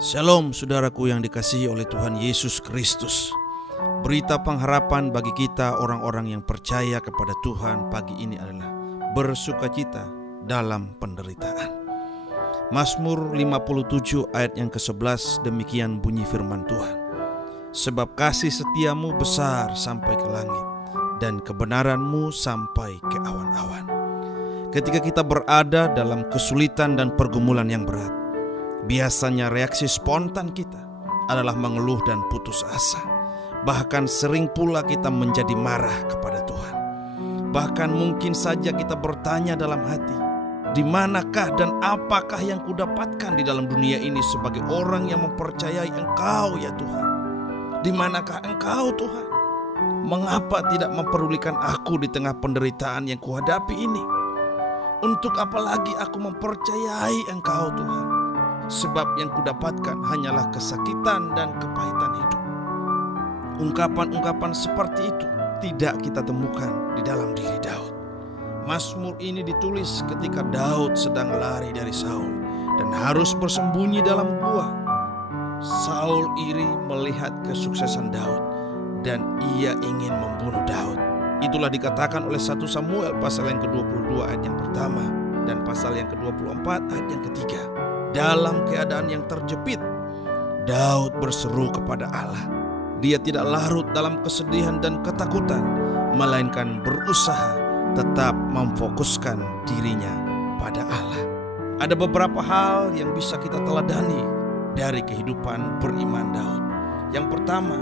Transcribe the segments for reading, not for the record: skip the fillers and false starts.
Shalom saudaraku yang dikasihi oleh Tuhan Yesus Kristus. Berita pengharapan bagi kita orang-orang yang percaya kepada Tuhan pagi ini adalah bersukacita dalam penderitaan. Mazmur 57 ayat yang ke-11 demikian bunyi firman Tuhan. Sebab kasih setiamu besar sampai ke langit dan kebenaranmu sampai ke awan-awan. Ketika kita berada dalam kesulitan dan pergumulan yang berat, biasanya reaksi spontan kita adalah mengeluh dan putus asa. Bahkan sering pula kita menjadi marah kepada Tuhan. Bahkan mungkin saja kita bertanya dalam hati, di manakah dan apakah yang kudapatkan di dalam dunia ini sebagai orang yang mempercayai Engkau ya Tuhan? Di manakah Engkau Tuhan? Mengapa tidak mempedulikan aku di tengah penderitaan yang kuhadapi ini? Untuk apa lagi aku mempercayai Engkau Tuhan? Sebab yang kudapatkan hanyalah kesakitan dan kepahitan hidup. Ungkapan-ungkapan seperti itu tidak kita temukan di dalam diri Daud. Mazmur ini ditulis ketika Daud sedang lari dari Saul dan harus bersembunyi dalam gua. Saul iri melihat kesuksesan Daud dan ia ingin membunuh Daud. Itulah dikatakan oleh 1 Samuel pasal yang ke-22 ayat yang pertama dan pasal yang ke-24 ayat yang ketiga. Dalam keadaan yang terjepit, Daud berseru kepada Allah. Dia tidak larut dalam kesedihan dan ketakutan, melainkan berusaha tetap memfokuskan dirinya pada Allah. Ada beberapa hal yang bisa kita teladani dari kehidupan beriman Daud. Yang pertama,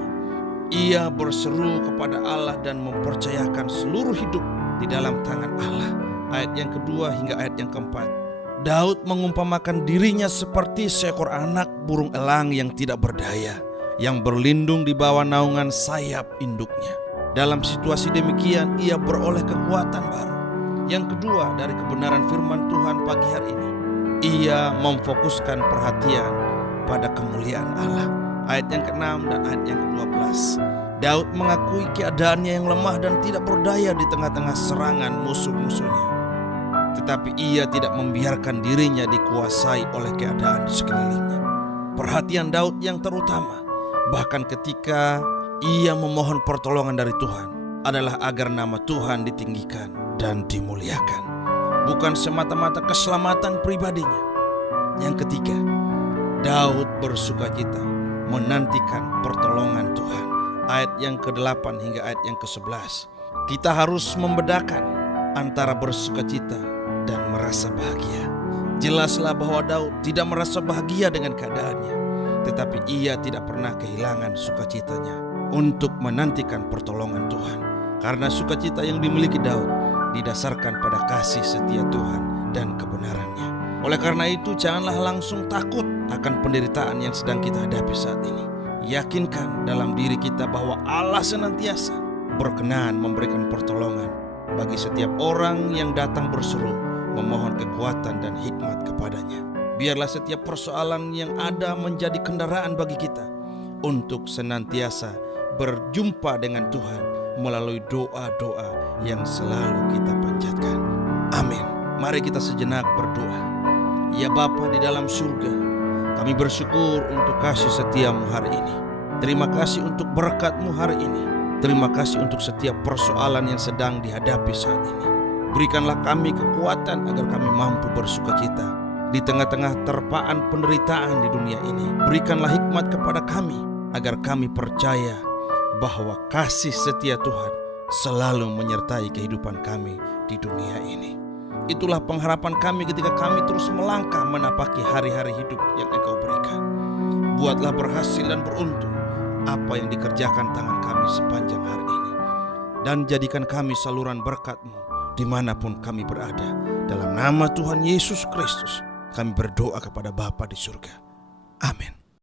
ia berseru kepada Allah dan mempercayakan seluruh hidup di dalam tangan Allah. Ayat yang kedua hingga ayat yang keempat. Daud mengumpamakan dirinya seperti seekor anak burung elang yang tidak berdaya, yang berlindung di bawah naungan sayap induknya. Dalam situasi demikian ia beroleh kekuatan baru. Yang kedua dari kebenaran firman Tuhan pagi hari ini, ia memfokuskan perhatian pada kemuliaan Allah. Ayat yang ke-6 dan ayat yang ke-12. Daud mengakui keadaannya yang lemah dan tidak berdaya di tengah-tengah serangan musuh-musuhnya. Tetapi ia tidak membiarkan dirinya dikuasai oleh keadaan di sekelilingnya. Perhatian Daud yang terutama, bahkan ketika ia memohon pertolongan dari Tuhan, adalah agar nama Tuhan ditinggikan dan dimuliakan, bukan semata-mata keselamatan pribadinya. Yang ketiga, Daud bersukacita menantikan pertolongan Tuhan. Ayat yang ke-8 hingga ayat yang ke-11. Kita harus membedakan antara bersukacita dan merasa bahagia. Jelaslah bahwa Daud tidak merasa bahagia dengan keadaannya, tetapi ia tidak pernah kehilangan sukacitanya untuk menantikan pertolongan Tuhan. Karena sukacita yang dimiliki Daud didasarkan pada kasih setia Tuhan dan kebenarannya. Oleh karena itu, janganlah langsung takut akan penderitaan yang sedang kita hadapi saat ini. Yakinkan dalam diri kita bahwa Allah senantiasa berkenan memberikan pertolongan bagi setiap orang yang datang berseru memohon kekuatan dan hikmat kepadanya. Biarlah setiap persoalan yang ada menjadi kendaraan bagi kita untuk senantiasa berjumpa dengan Tuhan melalui doa-doa yang selalu kita panjatkan. Amin. Mari kita sejenak berdoa. Ya Bapa di dalam surga, kami bersyukur untuk kasih setiamu hari ini. Terima kasih untuk berkat-Mu hari ini. Terima kasih untuk setiap persoalan yang sedang dihadapi saat ini. Berikanlah kami kekuatan agar kami mampu bersukacita di tengah-tengah terpaan penderitaan di dunia ini. Berikanlah hikmat kepada kami agar kami percaya bahwa kasih setia Tuhan selalu menyertai kehidupan kami di dunia ini. Itulah pengharapan kami ketika kami terus melangkah menapaki hari-hari hidup yang Engkau berikan. Buatlah berhasil dan beruntung apa yang dikerjakan tangan kami sepanjang hari ini. Dan jadikan kami saluran berkat-Mu dimanapun kami berada. Dalam nama Tuhan Yesus Kristus kami berdoa kepada Bapa di surga. Amin.